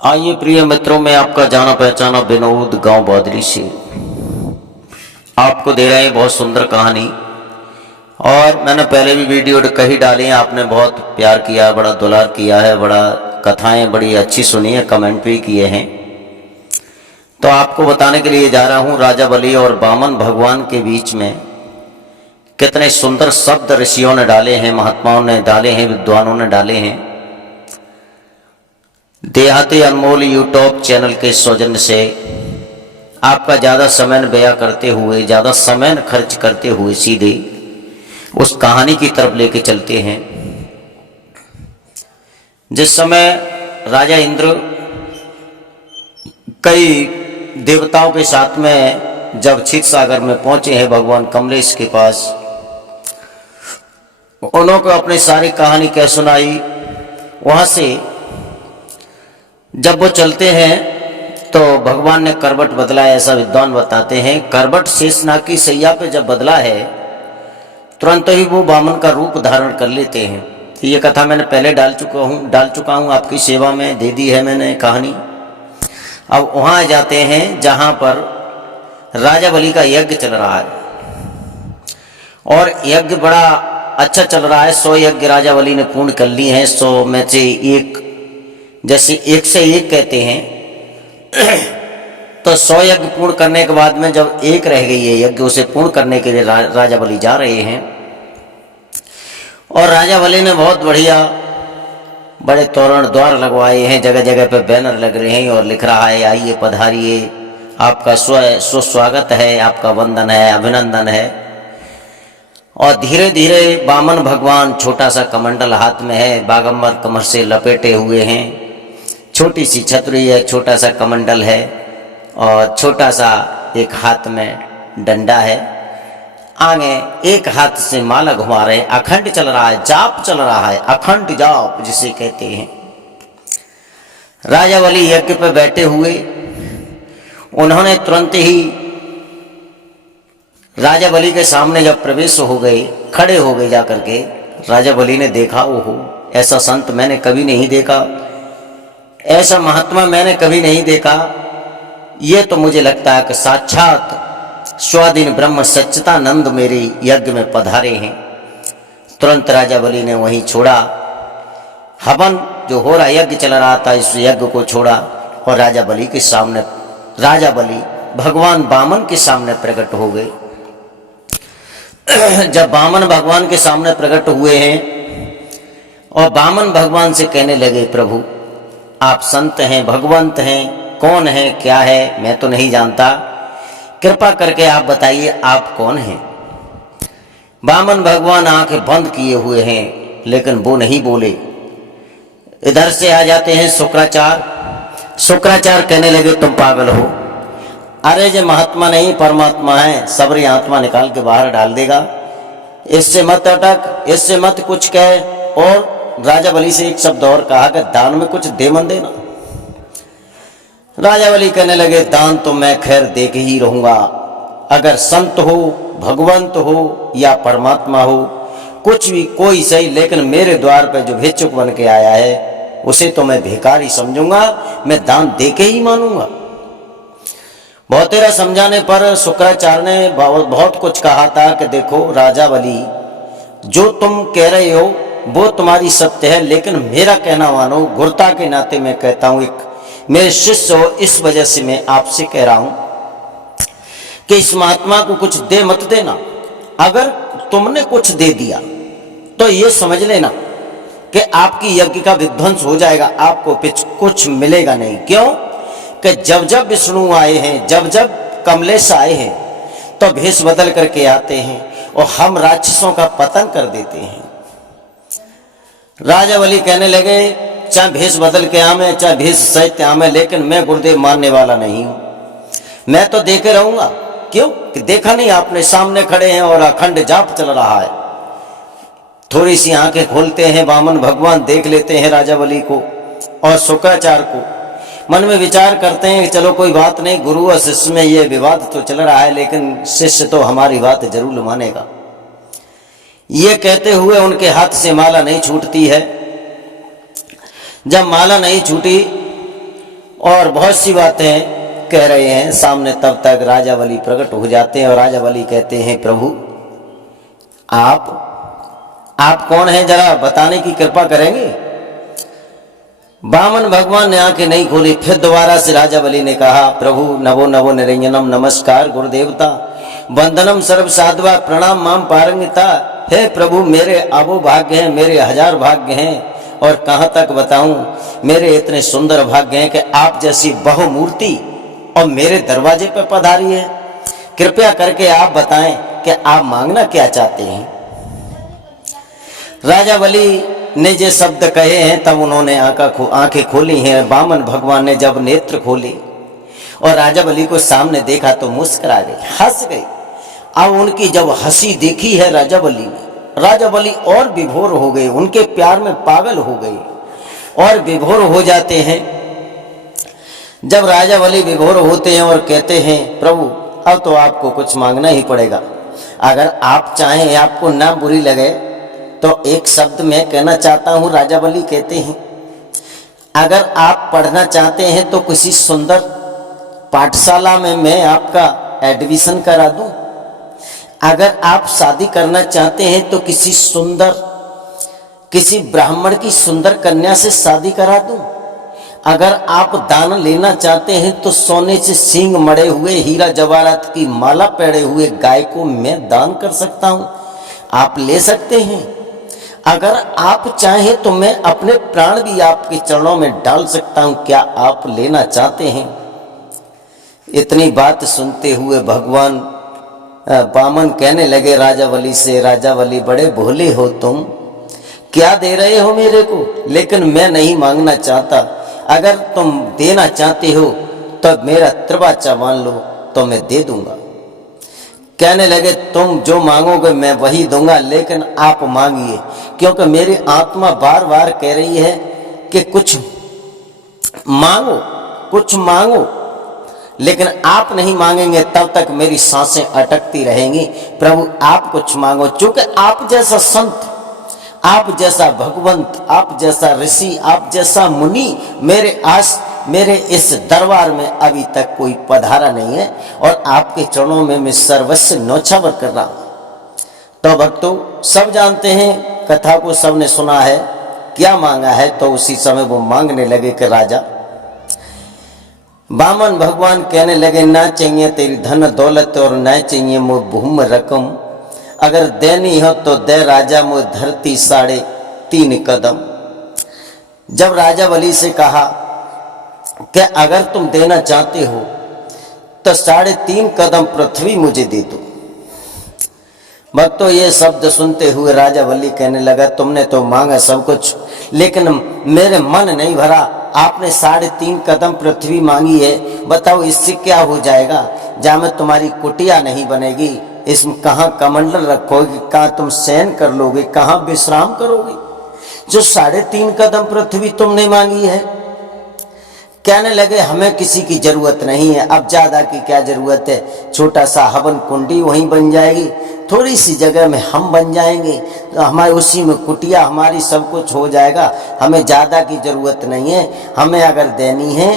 आइए प्रिय मित्रों, मैं आपका जाना पहचाना विनोद गांव बहादुरी से आपको दे रहे हैं बहुत सुंदर कहानी। और मैंने पहले भी वीडियो कई डाली हैं, आपने बहुत प्यार किया, बड़ा दुलार किया है, बड़ा कथाएं बड़ी अच्छी सुनी है, कमेंट भी किए हैं। तो आपको बताने के लिए जा रहा हूं राजा बलि और वामन भगवान के बीच में कितने सुंदर शब्द ऋषियों ने डाले हैं, महात्माओं ने डाले हैं, विद्वानों ने डाले हैं। देहाती अनमोल यूट्यूब चैनल के सौजन्य से आपका ज़्यादा समय व्यय करते हुए, ज़्यादा समय खर्च करते हुए सीधे उस कहानी की तरफ लेके चलते हैं। जिस समय राजा इंद्र कई देवताओं के साथ में जब क्षीर सागर में पहुंचे हैं भगवान कमलेश के पास, उन्होंने अपनी सारी कहानी कह सुनाई। वहां से जब वो चलते हैं तो भगवान ने करवट बदला है, ऐसा विद्वान बताते हैं। करवट शेषनाग की सैया पे जब बदला है तुरंत ही वो वामन का रूप धारण कर लेते हैं। ये कथा मैंने पहले डाल चुका हूँ आपकी सेवा में, दे दी है मैंने कहानी। अब वहाँ जाते हैं जहाँ पर राजा बलि का यज्ञ चल रहा है और यज्ञ बड़ा अच्छा चल रहा है। 100 यज्ञ राजा बलि ने पूर्ण कर लिए हैं। 100 में से एक, जैसे 1 से 1 कहते हैं तो 100 यज्ञ पूर्ण करने के बाद में जब एक रह गई है यज्ञ, उसे पूर्ण करने के लिए राजा बलि जा रहे हैं। और राजा बलि ने बहुत बढ़िया बड़े तोरण द्वार लगवाए हैं, जगह जगह पे बैनर लग रहे हैं और लिख रहा है आइए पधारिए, आपका सुस्वागत है, आपका वंदन है, अभिनंदन है। और धीरे धीरे वामन भगवान, छोटा सा कमंडल हाथ में है, बागंबर कमर से लपेटे हुए हैं, छोटी सी छतरी है, छोटा सा कमंडल है और छोटा सा एक हाथ में डंडा है। आगे एक हाथ से माला घुमा रहे, अखंड चल रहा है, जाप चल रहा है, अखंड जाप जिसे कहते हैं। राजा बलि यज्ञ पर बैठे हुए, उन्होंने तुरंत ही राजा बलि के सामने जब प्रवेश हो गए, खड़े हो गए जाकर के, राजा बलि ने देखा, ओहो ऐसा संत मैंने कभी नहीं देखा, ऐसा महात्मा मैंने कभी नहीं देखा। ये तो मुझे लगता है कि साक्षात स्वाधीन ब्रह्म सच्चिदानंद मेरे यज्ञ में पधारे हैं। तुरंत राजा बलि ने वहीं छोड़ा, हवन जो हो रहा यज्ञ चल रहा था, इस यज्ञ को छोड़ा और राजा बलि के सामने, राजा बलि भगवान वामन के सामने प्रकट हो गए। जब वामन भगवान के सामने प्रकट हुए हैं और वामन भगवान से कहने लगे, प्रभु आप संत हैं, भगवंत हैं, कौन है, क्या है, मैं तो नहीं जानता, कृपा करके आप बताइए आप कौन हैं। वामन भगवान आंखें बंद किए हुए हैं लेकिन वो नहीं बोले। इधर से आ जाते हैं शुक्राचार्य। शुक्राचार्य कहने लगे तुम पागल हो, अरे जो महात्मा नहीं परमात्मा है, सबरी आत्मा निकाल के बाहर डाल देगा, इससे मत अटक, इससे मत कुछ कह। और राजा बलि से एक शब्द और कहा कि दान में कुछ दे मन देना। राजा बलि कहने लगे दान तो मैं खैर दे के ही रहूंगा, अगर संत हो, भगवंत हो या परमात्मा हो, कुछ भी कोई सही, लेकिन मेरे द्वार पर जो भिक्षुक बन के आया है उसे तो मैं भिखारी समझूंगा, मैं दान दे के ही मानूंगा। बहुत तेरा समझाने पर शुक्राचार्य ने बहुत कुछ कहा था कि देखो राजा बलि, जो तुम कह रहे हो वो तुम्हारी सत्य है, लेकिन मेरा कहना मानो, गुरुता के नाते मैं कहता हूं, एक मेरे शिष्य हो, इस वजह से मैं आपसे कह रहा हूं कि इस महात्मा को कुछ दे मत देना। अगर तुमने कुछ दे दिया तो ये समझ लेना कि आपकी यज्ञ का विध्वंस हो जाएगा, आपको कुछ मिलेगा नहीं। क्यों कि जब जब विष्णु आए हैं, जब जब कमलेश आए हैं तो भेष बदल करके आते हैं और हम राक्षसों का पतन कर देते हैं। राजा बलि कहने लगे चाहे भेष बदल के आमे, चाहे भेष सहित आमे, लेकिन मैं गुरुदेव मानने वाला नहीं हूं, मैं तो देखे रहूंगा। क्यों कि देखा नहीं आपने, सामने खड़े हैं और अखंड जाप चल रहा है। थोड़ी सी आंखें खोलते हैं वामन भगवान, देख लेते हैं राजा बलि को और शुक्राचार्य को, मन में विचार करते हैं कि चलो कोई बात नहीं, गुरु और शिष्य में ये विवाद तो चल रहा है, लेकिन शिष्य तो हमारी बात जरूर मानेगा। ये कहते हुए उनके हाथ से माला नहीं छूटती है। जब माला नहीं छूटी और बहुत सी बातें कह रहे हैं सामने। तब तक राजा बलि प्रकट हो जाते हैं और राजा बलि कहते हैं, प्रभु आप कौन हैं, जरा बताने की कृपा करेंगे। वामन भगवान ने आंखें नहीं खोली। फिर दोबारा से राजा बलि ने कहा, प्रभु नवो नवो निरंजनम, नमस्कार गुरुदेवता, वंदनम सर्व साधवा, प्रणाम माम पारंगिता। हे प्रभु, मेरे अबो भाग्य हैं, मेरे हजार भाग्य हैं, और कहाँ तक बताऊं, मेरे इतने सुंदर भाग्य हैं कि आप जैसी बहुमूर्ति और मेरे दरवाजे पर पधारी है। कृपया करके आप बताएं कि आप मांगना क्या चाहते हैं। राजा बलि ने जो शब्द कहे हैं तब उन्होंने आंखें खोली हैं। वामन भगवान ने जब नेत्र खोले और राजा बलि को सामने देखा तो मुस्कुरा गए, हंस गए। अब उनकी जब हंसी देखी है राजा बलि ने, राजा बलि और विभोर हो गए, उनके प्यार में पागल हो गए और विभोर हो जाते हैं। जब राजा बलि विभोर होते हैं और कहते हैं, प्रभु अब तो आपको कुछ मांगना ही पड़ेगा। अगर आप चाहें, आपको ना बुरी लगे तो एक शब्द मैं कहना चाहता हूं। राजा बलि कहते हैं, अगर आप पढ़ना चाहते हैं तो किसी सुंदर पाठशाला में मैं आपका एडमिशन करा दूं। अगर आप शादी करना चाहते हैं तो किसी ब्राह्मण की सुंदर कन्या से शादी करा दूं। अगर आप दान लेना चाहते हैं तो सोने से सींग मड़े हुए, हीरा जवाहरात की माला पहने हुए गाय को मैं दान कर सकता हूं, आप ले सकते हैं। अगर आप चाहें तो मैं अपने प्राण भी आपके चरणों में डाल सकता हूं, क्या आप लेना चाहते हैं। इतनी बात सुनते हुए भगवान वामन कहने लगे राजा बलि से, राजा बलि बड़े भोले हो तुम, क्या दे रहे हो मेरे को, लेकिन मैं नहीं मांगना चाहता। अगर तुम देना चाहते हो तो मेरा त्रिवाचा मान लो तो मैं दे दूंगा। कहने लगे, तुम जो मांगोगे मैं वही दूंगा, लेकिन आप मांगिए, क्योंकि मेरी आत्मा बार बार कह रही है कि कुछ मांगो, लेकिन आप नहीं मांगेंगे तब तक मेरी सांसें अटकती रहेंगी। प्रभु आप कुछ मांगो, चूंकि आप जैसा संत, आप जैसा भगवंत, आप जैसा ऋषि, आप जैसा मुनि मेरे इस दरबार में अभी तक कोई पधारा नहीं है, और आपके चरणों में मैं सर्वस्व न्योछावर कर रहा हूं। तो भक्तों, सब जानते हैं, कथा को सबने सुना है, क्या मांगा है। तो उसी समय वो मांगने लगे कि राजा, वामन भगवान कहने लगे, ना चाहिए तेरी धन दौलत और ना चाहिए मुझ भूम रकम, अगर देनी हो तो दे राजा मुझ धरती 3.5 कदम। जब राजा बलि से कहा कि अगर तुम देना चाहते हो तो 3.5 कदम पृथ्वी मुझे दे दो। भक्तों, ये शब्द सुनते हुए राजा बलि कहने लगा, तुमने तो मांगा सब कुछ, लेकिन मेरे मन नहीं भरा। आपने 3.5 कदम पृथ्वी मांगी है, बताओ इससे क्या हो जाएगा। जहाँ में तुम्हारी कुटिया नहीं बनेगी, इसमें कहाँ कमंडल रखोगे, कहाँ तुम शयन कर लोगे, कहाँ विश्राम करोगे। जो 3.5 कदम पृथ्वी तुमने मांगी है। कहने लगे, हमें किसी की जरूरत नहीं है, अब ज्यादा की क्या जरूरत है, छोटा सा हवन कुंडी वहीं बन जाएगी, थोड़ी सी जगह में हम बन जाएंगे, तो हमारे उसी में कुटिया, हमारी सब कुछ हो जाएगा, हमें ज्यादा की जरूरत नहीं है। हमें अगर देनी है